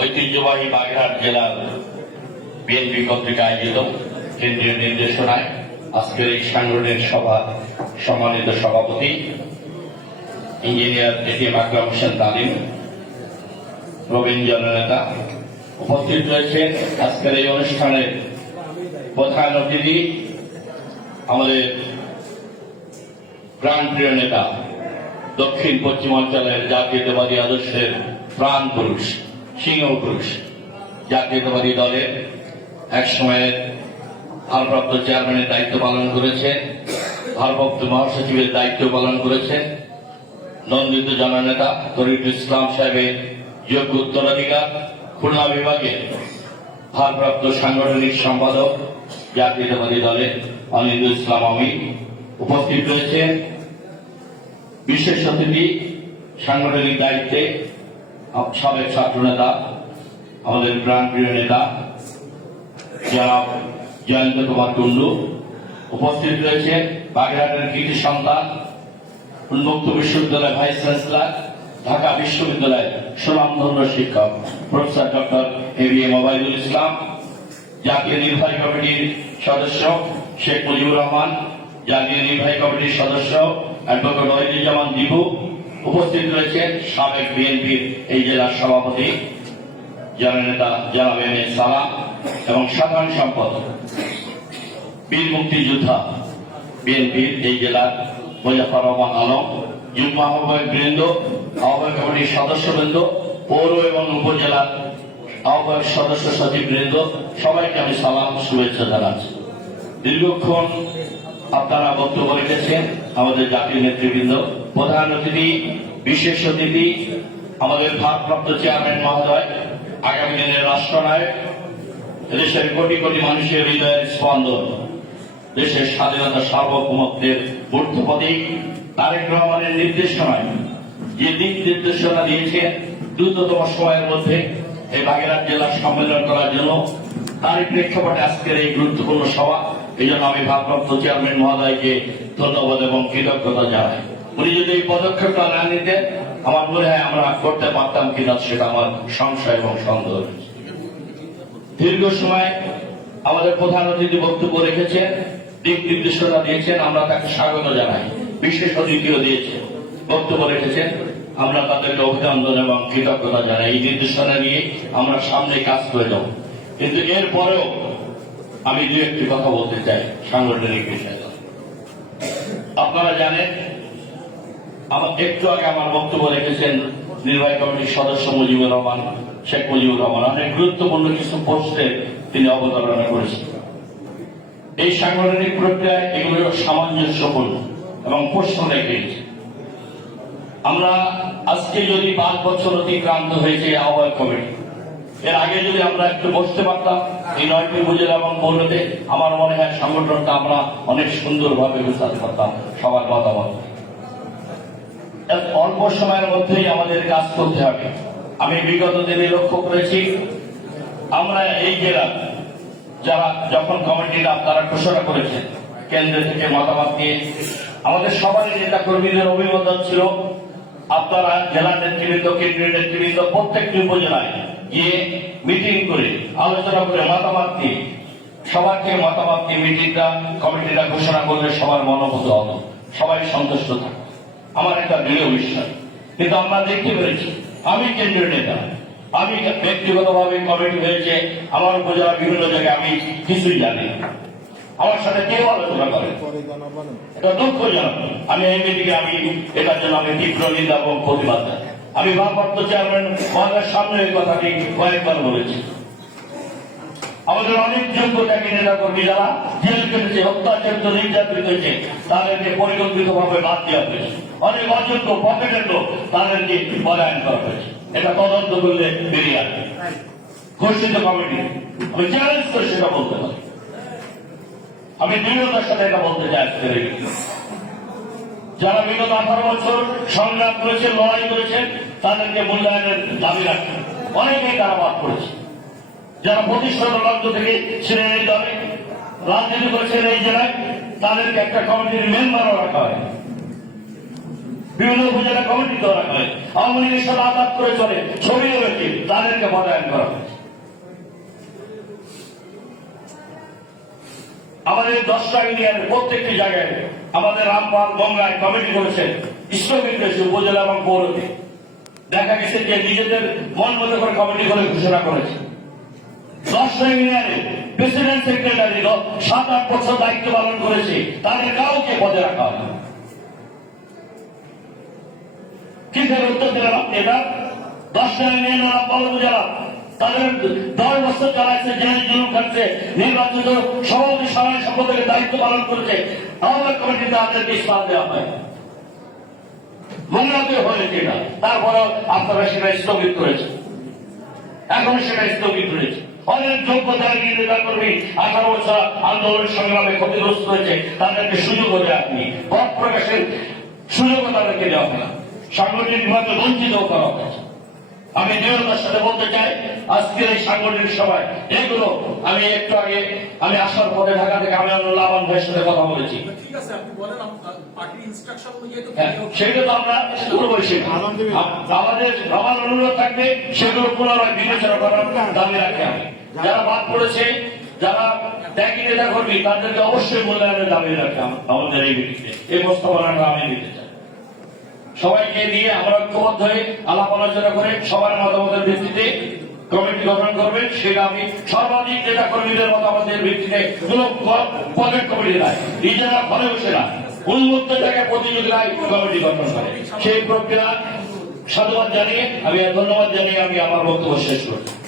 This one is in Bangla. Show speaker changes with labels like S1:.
S1: ঐতিহ্যবাহী বাগেরহাট জেলার বিএনপি কর্তৃক আয়োজিত কেন্দ্রীয় নির্দেশনায় আজকের এই সাংগঠনিক সভার সম্মানিত সভাপতি ইঞ্জিনিয়ার এটিএম আকরাম হোসেন তালিম, প্রবীণ জননেতা উপস্থিত রয়েছে আজকের এই অনুষ্ঠানের প্রধান অতিথি আমাদের প্রাণপ্রিয় নেতা, দক্ষিণ পশ্চিমাঞ্চলের জাতীয়তাবাদী আদর্শের প্রাণ পুরুষ সিংহ পুরুষ। জাতীয়তাবাদী দলের এক সময়ের ভারপ্রাপ্ত চেয়ারম্যানের দায়িত্ব পালন করেছেন ভারপ্রাপ্ত মহাসচিবের দায়িত্ব পালন করেছেন নন্দিত জননেতা তরিকুল ইসলাম সাহেবের যোগ্য উত্তরাধিকার, খুলনা বিভাগের ভারপ্রাপ্ত সাংগঠনিক সম্পাদক জাতীয়তাবাদী দলের অনিন্দ ইসলাম আমিন উপস্থিত রয়েছেন। বিশেষ অতিথি সাংগঠনিক দায়িত্বে সাবেক ছাত্রনেতা, আমাদের প্রাণপ্রিয় নেতা, জনাব জয়ন্ত কুমার টুন্ডু উপস্থিত রয়েছে বাগেরহাটের কৃতি সন্তান, উন্মুক্ত বিশ্ববিদ্যালয় ভাইস চ্যান্সেলর, ঢাকা বিশ্ববিদ্যালয়ের সুনামধন্য শিক্ষক, professor doctor A B M Obaidul Islam, জাতীয় নির্বাহী কমিটির সদস্য শেখ মুজিবুর রহমান, জাতীয় নির্বাহী কমিটির সদস্য অ্যাডভোকেট ওয়াহিদুজ্জামান দিবু উপস্থিত রয়েছেন সাবেক বিএনপির এই জেলার সভাপতি, জননেতা জনাব এম এ সালাম এবং সাধারণ সম্পাদক, বীর মুক্তিযোদ্ধা বিএনপির এই জেলার মোজাফর রহমান আলম, যুগ্ম আহ্বায়ক বৃন্দ, আহ্বায়ক কমিটির সদস্যবৃন্দ, পৌর এবং উপজেলার আহ্বায়ক সদস্য সচিব বৃন্দ সবাইকে আমি সালাম, শুভেচ্ছা জানাচ্ছি। দীর্ঘক্ষণ আপনারা বক্তব্য রেখেছেন আমাদের জাতীয় নেতৃবৃন্দ, প্রধান অতিথি, বিশেষ অতিথি, আমাদের ভারপ্রাপ্ত চেয়ারম্যান মহোদয়, আগামী দিনের রাষ্ট্রনায়ক, দেশের কোটি কোটি মানুষের হৃদয়ের স্পন্দন, দেশের স্বাধীনতা সার্বভৌমত্বের ঊর্ধ্ব প্রতীক তারেক রহমানের নির্দেশনায় যে দিক নির্দেশনা দিয়েছে দ্রুততম সময়ের মধ্যে এই বাগেরহাট জেলার সম্মেলন করার জন্য, তারই প্রেক্ষাপটে আজকের এই গুরুত্বপূর্ণ সভা এই জন্য আমি ভারপ্রাপ্ত চেয়ারম্যান মহোদয়কে ধন্যবাদ এবং কৃতজ্ঞতা জানাই। উনি যদি এই পদক্ষেপটা না নিতেন, আমার মনে হয় আমরা করতে পারতাম কিনা সেটা আমার সংশয় এবং সন্দেহ। দীর্ঘ সময় আমাদের প্রধান অতিথি বক্তব্য রেখেছেন, দিক নির্দেশনা দিয়েছেন, আমরা তাকে স্বাগত জানাই, বিশেষ অতিথিও দিয়েছেন, বক্তব্য রেখেছেন। আমরা তাদেরকে অভিনন্দন এবং কৃতজ্ঞতা জানাই। এই নির্দেশনা নিয়ে আমরা সামনে কাজ করে যাব। কিন্তু এরপরেও আমি দু একটি কথা বলতে চাই সাংগঠনিক বিষয়ে আপনারা জানেন, আমার একটু আগে আমার বক্তব্য রেখেছেন নির্বাহী কমিটির সদস্য মুজিবুর রহমান, শেখ মুজিবুর রহমান। অনেক গুরুত্বপূর্ণ কিছু পোস্টে তিনি অবতারণা করেছেন। এই সাংগঠনিক প্রক্রিয়ায় এগুলো সামঞ্জস্যপূর্ণ এবং প্রশ্ন রেখেছে আমরা আজকে যদি পাঁচ বছর অতিক্রান্ত হয়েছে আহ্বায়ক কমিটি, এর আগে যদি আমরা একটু বসতে পারতাম এই নয়টি উপজেলা এবং পৌরতে আমার মনে হয় সংগঠনটা আমরা অনেক সুন্দরভাবে গুছাতে করতাম, সবার মতামত। অল্প সময়ের মধ্যেই আমাদের কাজ করতে হবে। আমি বিগত দিনে লক্ষ্য করেছি, আমরা এই জেলা যারা যখন কমিটিটা তারা ঘোষণা করেছেন কেন্দ্র থেকে মতামত নিয়ে। আমাদের সবারই নেতা কর্মীদের অভিবাদন ছিল, আপনারা জেলা নেতৃবৃন্দ, কেন্দ্রীয় নেতৃবৃন্দ প্রত্যেকটি উপজেলায় গিয়ে মিটিং করে আলোচনা করে মতামত নিয়ে, সবার মতামত নিয়ে মিটিংটা কমিটিটা ঘোষণা করলে সবার মনোভূত হতো সবাই সন্তুষ্ট থাকতো আমার একটা দৃঢ় বিশ্বাস কিন্তু আমরা দেখতে পেরেছি, আমি কেন্দ্রীয় নেতা, আমি ব্যক্তিগতভাবে কমিটি হয়েছে, আমার উপজেলার বিভিন্ন জায়গায় আমি কিছুই জানি। আমার সাথে কেউ আলোচনা করে এটা দুঃখজনক আমি এই মিটিংয়ে আমি, এটার জন্য আমি তীব্র নিন্দা এবং প্রতিবাদ জানাই। আমি ভারপ্রাপ্ত চেয়ারম্যান মহাদের সামনে এই কথাটি কয়েকবার বলেছি। আমাদের অনেক যোগ্য নেতা কর্মী যারা জেল কেটেছে অত্যাচারিত নির্যাতিত হয়েছে, তাদেরকে পরিকল্পিত ভাবে বাদ দেওয়া হয়েছে। অনেক অযোগ্য, পকেটের লোক তাদেরকে পলায়ন করা হয়েছে। এটা তদন্ত করলে বেরিয়ে আসবে। ঘোষিত কমিটি, আমি চ্যালেঞ্জ করে সেটা বলতে পারি। আমি দৃঢ়তার সাথে এটা বলতে চাই। যারা বিগত আঠারো বছর সংগ্রাম করেছেন লড়াই করেছেন তাদেরকে মূল্যায়নের দাবি রাখেন অনেকেই তারা বাদ করেছে যারা প্রতিষ্ঠান লগ্ন থেকে ছিলেন এই দলে, রাজনীতি করেছেন এই জেলায়, তাদেরকে একটা কমিটির মেম্বারও রাখা হয় বিভিন্ন উপজেলা কমিটি করা হয় আওয়ামী লীগের সাথে আঘাত করে চলে, ছবি রয়েছে তাদেরকে পদায়ন করা হয়েছে। আমাদের দশটা ইউনিয়নের প্রত্যেকটি জায়গায় আমাদের রামপাল গঙ্গায় কমিটি করেছে স্থগিত করেছে উপজেলা এবং পৌরতে। দেখা গেছে যে নিজেদের মন মতো করে কমিটি করে ঘোষণা করেছে। দশটা ইউনিয়নে প্রেসিডেন্ট সেক্রেটারি সাত আট বছর দায়িত্ব পালন করেছে, তাদের কাউকে পদে রাখা হয়। কি উত্তর দিলাম? এটা দশটা ইউনিয়ন রামপাল উপজেলা তাদের দশ বছর চালাচ্ছে জেলে জুলুম খাচ্ছে নির্বাচিত সভাপতি সাধারণ সম্পাদকের দায়িত্ব পালন করেছে। আহ্বায়ক কমিটিতে তাদেরকে ইস্তাহার দেওয়া হয়? মঙ্গলাতে হয়েছে এটা তারপরে আপনারা সেটা স্থগিত করেছে এখন সেটা স্থগিত রয়েছে। অনেক যোগ্য যারা নেতা কর্মী আঠারো বছর আন্দোলন সংগ্রামে ক্ষতিগ্রস্ত হয়েছে, তাদেরকে সুযোগ দেয় আপনি পথ প্রকাশের সুযোগও তাদেরকে দেওয়া হয় না। সাংগঠনিক ভাবে বঞ্চিত করা হয়েছে। আমি দৃঢ়তার সাথে বলতে চাই আজকের এই সাংগঠনিক সভায়। এগুলো আমি একটু আগে আমি আসার পরে ঢাকা থেকে আমি আমান ভাইয়ের সাথে কথা বলেছি।
S2: ঠিক আছে আপনি বলেন আপনার পার্টির ইনস্ট্রাকশন অনুযায়ী তো
S1: হ্যাঁ, সেটা তো আমরা করব সেটা আমাদের আমার অনুরোধ থাকবে সেগুলো পুনরায় বিবেচনা করার দাবি রাখে আমি যারা বাদ পড়েছে যারা ত্যাগী নেতা কর্মী তাদেরকে অবশ্যই মূল্যায়নের দাবি রাখে আমাদের এই ভিত্তিতে এই প্রস্তাবনাটা আমি দিতে চাই। সবাইকে নিয়ে আমরা ঐক্যবদ্ধ হয়ে আলাপ আলোচনা করে সবার মতামতের ভিত্তিতে কমিটি গঠন করবেন। সেটা আমি সর্বাধিক নেতা কর্মীদের মতামতের ভিত্তিতে কোনো প- পদের কমিটি নিজেরা ঘরে বসে না। উন্মুক্ত জায়গায় প্রতিযোগিতায় কমিটি গঠন করে। সেই প্রক্রিয়া সাধুবাদ জানিয়ে আমি ধন্যবাদ জানিয়ে আমি আমার বক্তব্য শেষ করছি।